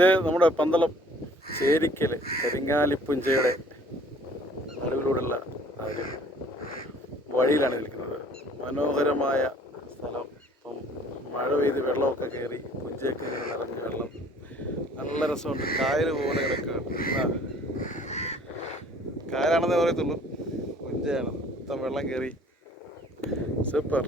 ഇത് നമ്മുടെ പന്തളം ചേരിക്കൽ കരിങ്ങാലിപ്പുഞ്ചയുടെ നടുവിലൂടെയുള്ള ഒരു വഴിയിലാണ് നിൽക്കുന്നത്. മനോഹരമായ സ്ഥലം. ഇപ്പം മഴ പെയ്ത് വെള്ളമൊക്കെ കയറി പുഞ്ചയൊക്കെ നിറഞ്ഞ് വെള്ളം നല്ല രസമുണ്ട്. കായൽ പോലെ കിടക്കുകയാണ്. കായലാണെന്നേ പറയത്തുള്ളൂ, പുഞ്ചയാണ്. മൊത്തം വെള്ളം കയറി സൂപ്പർ.